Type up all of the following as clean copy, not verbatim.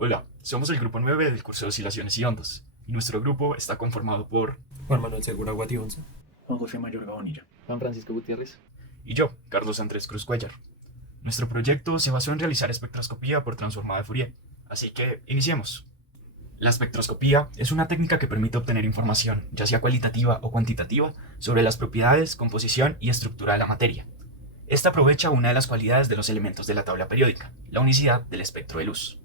Hola, somos el grupo 9 del curso de oscilaciones y ondas, y nuestro grupo está conformado por Juan Manuel Segura Guationza. Juan José Mayorga Bonilla. Juan Francisco Gutiérrez. y yo, Carlos Andrés Cruz Cuellar. Nuestro proyecto se basó en realizar espectroscopía por transformada de Fourier, así que iniciemos. La espectroscopía es una técnica que permite obtener información, ya sea cualitativa o cuantitativa, sobre las propiedades, composición y estructura de la materia. Esta aprovecha una de las cualidades de los elementos de la tabla periódica, la unicidad del espectro de luz.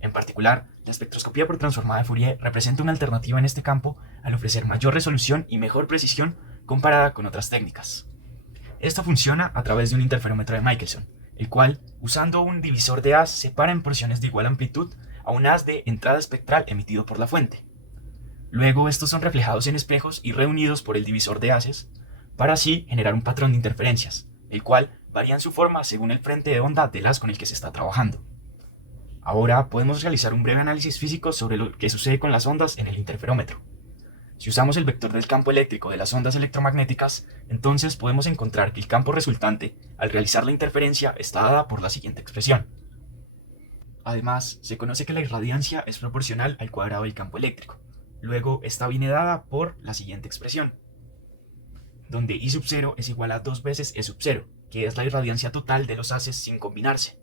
En particular, la espectroscopía por transformada de Fourier representa una alternativa en este campo al ofrecer mayor resolución y mejor precisión comparada con otras técnicas. Esto funciona a través de un interferómetro de Michelson, el cual, usando un divisor de haz, separa en porciones de igual amplitud a un haz de entrada espectral emitido por la fuente. Luego estos son reflejados en espejos y reunidos por el divisor de haces, para así generar un patrón de interferencias, el cual varía en su forma según el frente de onda del haz con el que se está trabajando. Ahora podemos realizar un breve análisis físico sobre lo que sucede con las ondas en el interferómetro. Si usamos el vector del campo eléctrico de las ondas electromagnéticas, entonces podemos encontrar que el campo resultante, al realizar la interferencia, está dada por la siguiente expresión. Además, se conoce que la irradiancia es proporcional al cuadrado del campo eléctrico. Luego, esta viene dada por la siguiente expresión, donde I sub 0 es igual a 2 veces E sub 0, que es la irradiancia total de los haces sin combinarse.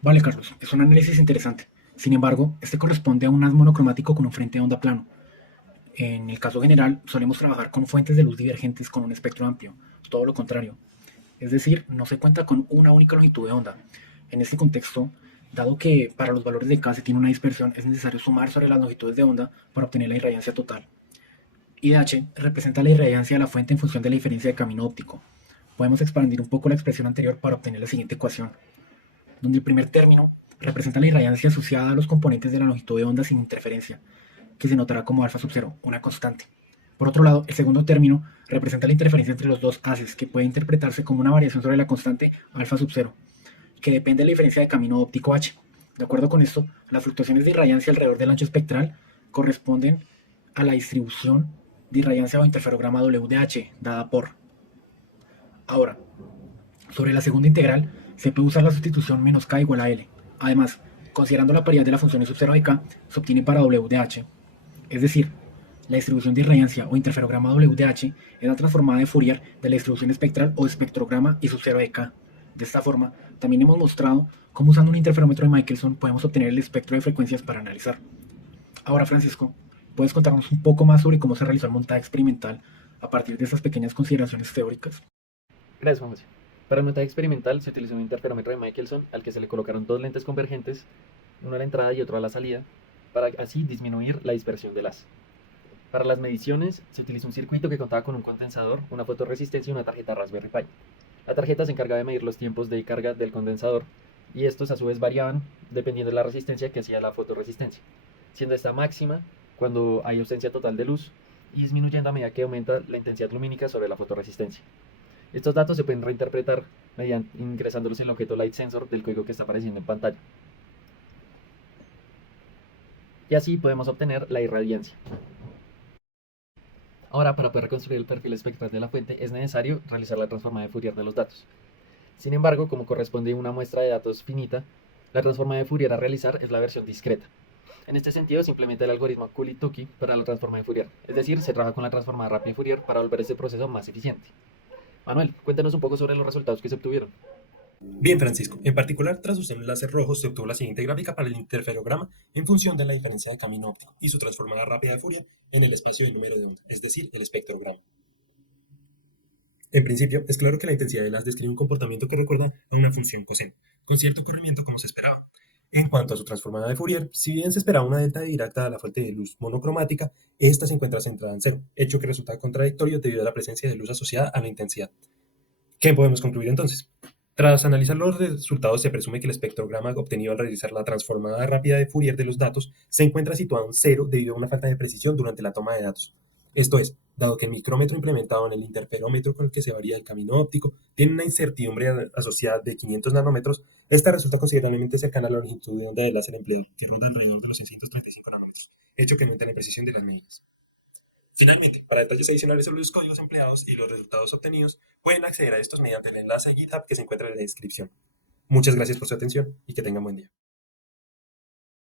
Vale, Carlos, es un análisis interesante. Sin embargo, este corresponde a un haz monocromático con un frente de onda plano. En el caso general, solemos trabajar con fuentes de luz divergentes con un espectro amplio, todo lo contrario. Es decir, no se cuenta con una única longitud de onda. En este contexto, dado que para los valores de K se tiene una dispersión, es necesario sumar sobre las longitudes de onda para obtener la irradiancia total. I de H representa la irradiancia de la fuente en función de la diferencia de camino óptico. Podemos expandir un poco la expresión anterior para obtener la siguiente ecuación, donde el primer término representa la irradiancia asociada a los componentes de la longitud de onda sin interferencia, que se notará como alfa sub 0, una constante. Por otro lado, el segundo término representa la interferencia entre los dos haces, que puede interpretarse como una variación sobre la constante alfa sub 0, que depende de la diferencia de camino óptico h. De acuerdo con esto, las fluctuaciones de irradiancia alrededor del ancho espectral corresponden a la distribución de irradiancia o interferograma W de h, dada por. Ahora, sobre la segunda integral, se puede usar la sustitución menos k igual a L. Además, considerando la paridad de la función I sub 0 de k, se obtiene para W de h. Es decir, la distribución de irradiancia o interferograma W de h es la transformada de Fourier de la distribución espectral o espectrograma I sub 0 de k. De esta forma, también hemos mostrado cómo usando un interferómetro de Michelson podemos obtener el espectro de frecuencias para analizar. Ahora, Francisco, ¿puedes contarnos un poco más sobre cómo se realizó el montaje experimental a partir de estas pequeñas consideraciones teóricas? Gracias, Juan José. Para el montaje experimental se utilizó un interferómetro de Michelson al que se le colocaron dos lentes convergentes, uno a la entrada y otro a la salida, para así disminuir la dispersión del haz. Para las mediciones se utilizó un circuito que contaba con un condensador, una fotorresistencia y una tarjeta Raspberry Pi. La tarjeta se encargaba de medir los tiempos de carga del condensador y estos a su vez variaban dependiendo de la resistencia que hacía la fotorresistencia, siendo esta máxima cuando hay ausencia total de luz y disminuyendo a medida que aumenta la intensidad lumínica sobre la fotorresistencia. Estos datos se pueden reinterpretar mediante ingresándolos en el objeto Light Sensor del código que está apareciendo en pantalla. Y así podemos obtener la irradiancia. Ahora, para poder reconstruir el perfil espectral de la fuente es necesario realizar la transformada de Fourier de los datos. Sin embargo, como corresponde a una muestra de datos finita, la transformada de Fourier a realizar es la versión discreta. En este sentido, se implementa el algoritmo Cooley-Tukey para la transformada de Fourier, es decir, se trabaja con la transformada rápida de Fourier para volver este proceso más eficiente. Manuel, cuéntanos un poco sobre los resultados que se obtuvieron. Bien, Francisco. En particular, tras usar un láser rojo, se obtuvo la siguiente gráfica para el interferograma en función de la diferencia de camino óptico y su transformada rápida de Fourier en el espacio de número de onda, es decir, el espectrograma. En principio, es claro que la intensidad de las describe un comportamiento que recuerda a una función coseno, con cierto corrimiento como se esperaba. En cuanto a su transformada de Fourier, si bien se esperaba una delta directa a la fuente de luz monocromática, esta se encuentra centrada en cero, hecho que resulta contradictorio debido a la presencia de luz asociada a la intensidad. ¿Qué podemos concluir entonces? Tras analizar los resultados, se presume que el espectrograma obtenido al realizar la transformada rápida de Fourier de los datos se encuentra situado en cero debido a una falta de precisión durante la toma de datos. Esto es, dado que el micrómetro implementado en el interferómetro con el que se varía el camino óptico tiene una incertidumbre asociada de 500 nanómetros, esta resulta considerablemente cercana a la longitud de onda del láser empleado, que ronda alrededor de los 635 nanómetros, hecho que aumenta la precisión de las medidas. Finalmente, para detalles adicionales sobre los códigos empleados y los resultados obtenidos, pueden acceder a estos mediante el enlace a GitHub que se encuentra en la descripción. Muchas gracias por su atención y que tengan buen día.